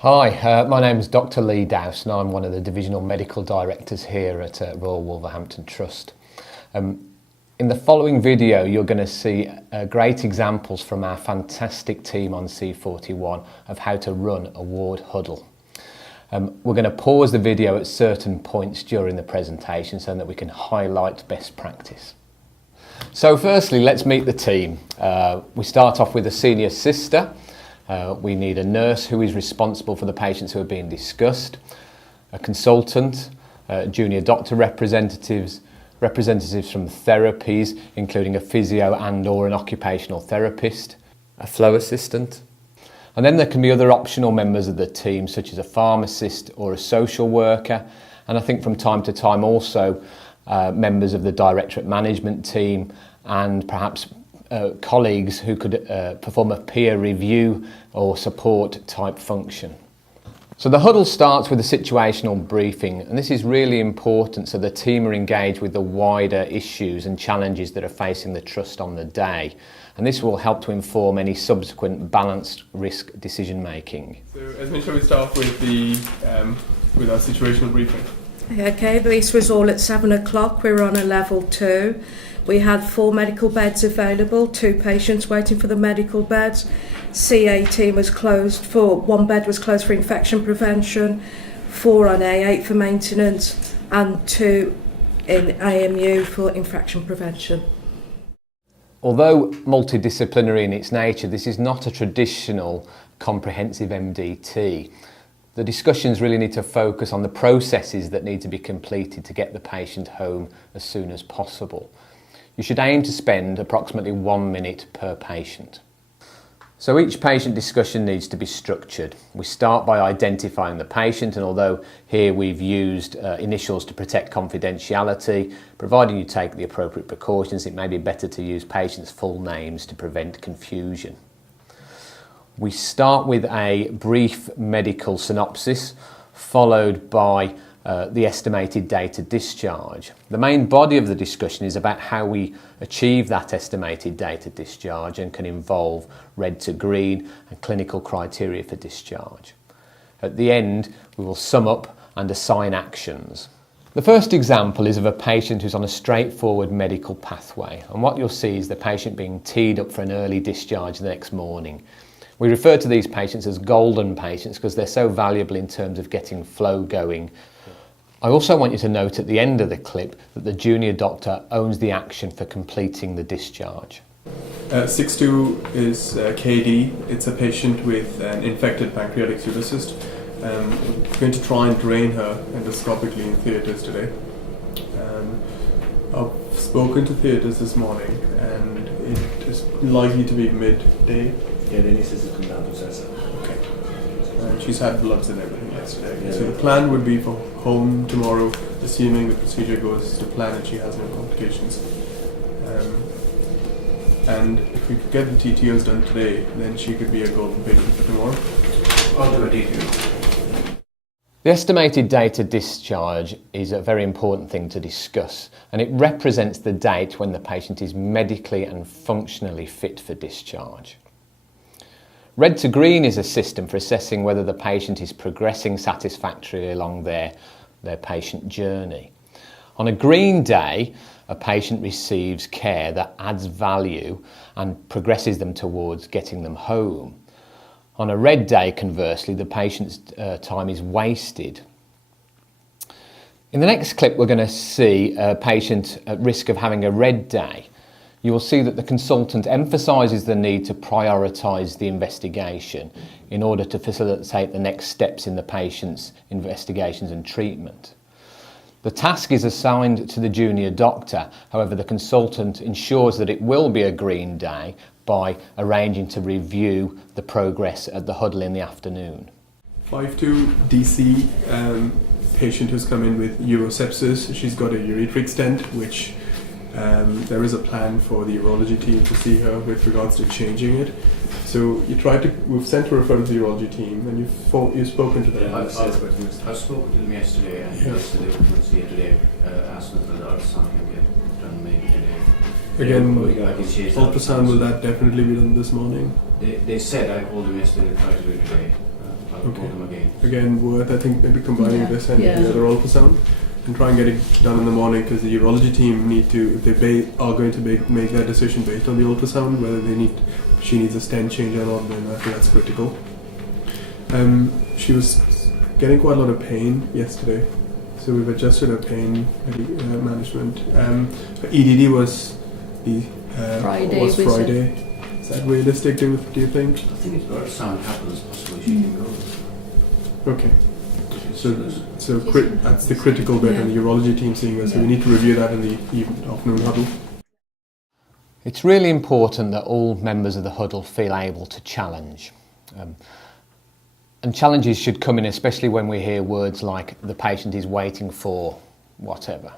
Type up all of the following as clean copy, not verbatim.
Hi, my name is Dr. Lee Dowse and I'm one of the Divisional Medical Directors here at Royal Wolverhampton Trust. In the following video you're going to see great examples from our fantastic team on C41 of how to run a ward huddle. We're going to pause the video at certain points during the presentation so that we can highlight best practice. So firstly, let's meet the team. We start off with a senior sister. We need a nurse who is responsible for the patients who are being discussed, a consultant, junior doctor representatives from therapies, including a physio and/or an occupational therapist, a flow assistant. And then there can be other optional members of the team, such as a pharmacist or a social worker. And I think from time to time also members of the directorate management team and perhaps colleagues who could perform a peer review or support type function. So the huddle starts with a situational briefing, and this is really important so the team are engaged with the wider issues and challenges that are facing the trust on the day, and this will help to inform any subsequent balanced risk decision making. So as mentioned, we start off with with our situational briefing. Okay, this was all at 7 o'clock. We were on a level 2. We had 4 medical beds available, 2 patients waiting for the medical beds. C18 was closed for, 1 bed was closed for infection prevention, 4 on A8 for maintenance, and 2 in AMU for infection prevention. Although multidisciplinary in its nature, this is not a traditional comprehensive MDT. The discussions really need to focus on the processes that need to be completed to get the patient home as soon as possible. You should aim to spend approximately 1 minute per patient. So each patient discussion needs to be structured. We start by identifying the patient, and although here we've used initials to protect confidentiality, providing you take the appropriate precautions, it may be better to use patients' full names to prevent confusion. We start with a brief medical synopsis, followed by the estimated date of discharge. The main body of the discussion is about how we achieve that estimated date of discharge and can involve Red2Green and clinical criteria for discharge. At the end, we will sum up and assign actions. The first example is of a patient who's on a straightforward medical pathway, and what you'll see is the patient being teed up for an early discharge the next morning. We refer to these patients as golden patients because they're so valuable in terms of getting flow going. I also want you to note at the end of the clip that the junior doctor owns the action for completing the discharge. 6-2 is KD. It's a patient with an infected pancreatic pseudocyst. We're going to try and drain her endoscopically in theatres today. I've spoken to theatres this morning and it is likely to be midday. Yeah, the nieces have come down to assess it. Okay. And she's had bloods and everything yesterday. Yeah, so the plan would be for home tomorrow, assuming the procedure goes to plan and she has no complications. And if we could get the TTOs done today, then she could be a golden patient for tomorrow. I'll do a TTO. The estimated date of discharge is a very important thing to discuss, and it represents the date when the patient is medically and functionally fit for discharge. Red2Green is a system for assessing whether the patient is progressing satisfactorily along their patient journey. On a green day, a patient receives care that adds value and progresses them towards getting them home. On a red day, conversely, the patient's time is wasted. In the next clip, we're going to see a patient at risk of having a red day. You will see that the consultant emphasises the need to prioritise the investigation in order to facilitate the next steps in the patient's investigations and treatment. The task is assigned to the junior doctor, however the consultant ensures that it will be a green day by arranging to review the progress at the huddle in the afternoon. 5-2 DC patient who's come in with urosepsis. She's got a urethric stent, which there is a plan for the urology team to see her with regards to changing it. So we've sent a referral to the urology team, and you've spoken to them. I've spoken to them yesterday, and yesterday we will see it today, asking for the something get done maybe today. Again, ultrasound, will that definitely be done this morning? They said, I called them yesterday to try to do it today. I'll go them again. Again, worth I think maybe combining this and the other ultrasound and try and get it done in the morning, because the urology team need to, if they are going to make that decision based on the ultrasound, whether she needs a stent change or not, then I think that's critical. She was getting quite a lot of pain yesterday, so we've adjusted her pain management. Her EDD was Friday. Is that realistic, do you think? I think if ultrasound happens, possibly she can go. Okay. So that's the critical bit, and the urology team seeing us, so we need to review that in the afternoon huddle. It's really important that all members of the huddle feel able to challenge. And challenges should come in, especially when we hear words like the patient is waiting for whatever.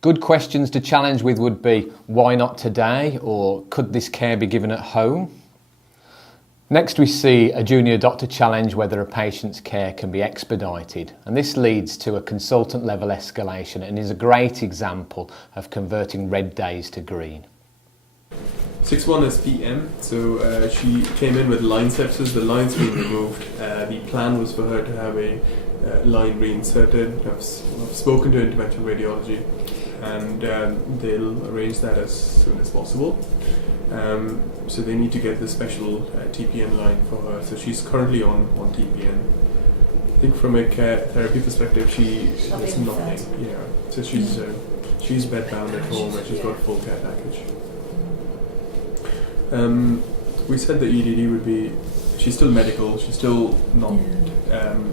Good questions to challenge with would be, why not today? Or could this care be given at home? Next, we see a junior doctor challenge whether a patient's care can be expedited. And this leads to a consultant level escalation and is a great example of converting red days to green. 6-1 is PM, so she came in with line sepsis, the line's been removed. The plan was for her to have a line reinserted. I've spoken to interventional radiology, and they'll arrange that as soon as possible. So they need to get the special TPN line for her, so she's currently on TPN. I think from a care therapy perspective, there's nothing. Yeah, so she's bedbound at home and she's got a full care package. We said the EDD would be, she's still medical, she's still not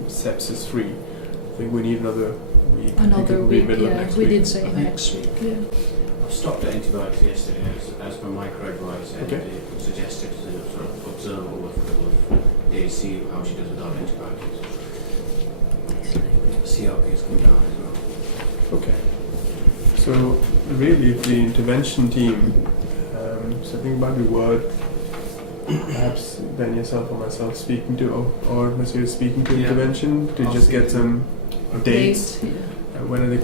sepsis free. I think we need another week. Another week, next we week. did say next week, I stopped the antibiotics yesterday as per micro advice, and they suggested to sort of observe over a couple of days, see how she does without antibiotics. CRP is coming down as well. Okay. So really, if the intervention team, so I think it might be worth perhaps Ben yourself or myself speaking to, or Monsieur speaking to intervention to just get some dates. When are they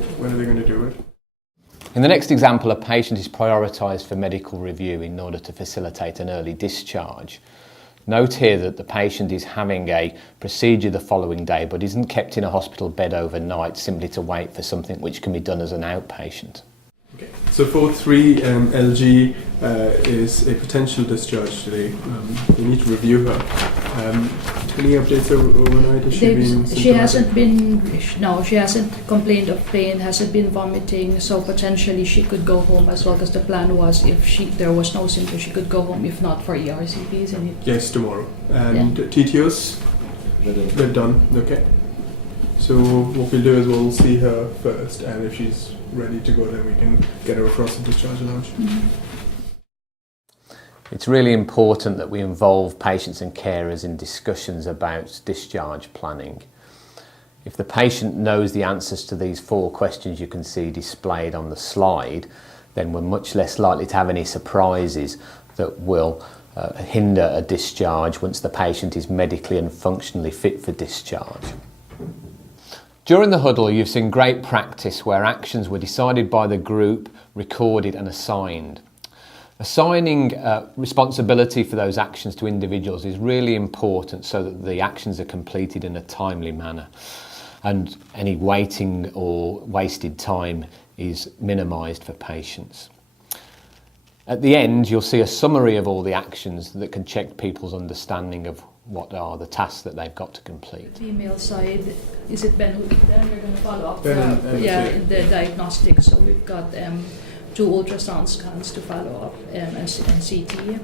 going to do it? In the next example, a patient is prioritised for medical review in order to facilitate an early discharge. Note here that the patient is having a procedure the following day but isn't kept in a hospital bed overnight simply to wait for something which can be done as an outpatient. Okay. So 4-3 LG is a potential discharge today. We need to review her. Any updates overnight? She hasn't complained of pain, hasn't been vomiting, so potentially she could go home as well, because the plan was if there was no symptoms, she could go home, if not for ERCPs. Yes, tomorrow. And TTOs? They're done. Okay. So what we'll do is we'll see her first, and if she's ready to go, then we can get her across the discharge lounge. Mm-hmm. It's really important that we involve patients and carers in discussions about discharge planning. If the patient knows the answers to these 4 questions you can see displayed on the slide, then we're much less likely to have any surprises that will hinder a discharge once the patient is medically and functionally fit for discharge. During the huddle, you've seen great practice where actions were decided by the group, recorded and assigned. Assigning responsibility for those actions to individuals is really important so that the actions are completed in a timely manner and any waiting or wasted time is minimised for patients. At the end, you'll see a summary of all the actions that can check people's understanding of what are the tasks that they've got to complete. Female side, is it Ben who then you're going to follow up? In the diagnostics. So we've got 2 ultrasound scans to follow up and CT.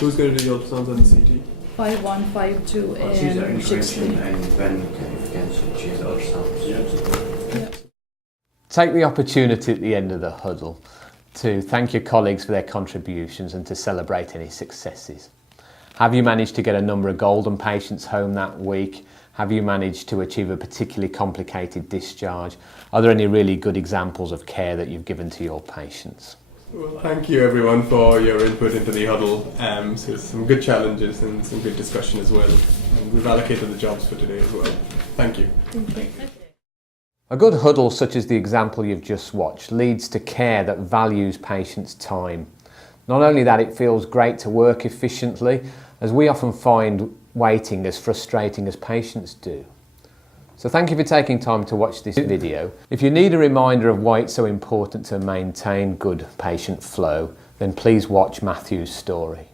Who's going to do the ultrasounds and CT? 5-1, 5-2, and 6-3. And Ben can choose ultrasounds. Yeah. Take the opportunity at the end of the huddle to thank your colleagues for their contributions and to celebrate any successes. Have you managed to get a number of golden patients home that week? Have you managed to achieve a particularly complicated discharge? Are there any really good examples of care that you've given to your patients? Well, thank you everyone for your input into the huddle. So some good challenges and some good discussion as well. And we've allocated the jobs for today as well. Thank you. A good huddle, such as the example you've just watched, leads to care that values patients' time. Not only that, it feels great to work efficiently, as we often find waiting as frustrating as patients do. So thank you for taking time to watch this video. If you need a reminder of why it's so important to maintain good patient flow, then please watch Matthew's story.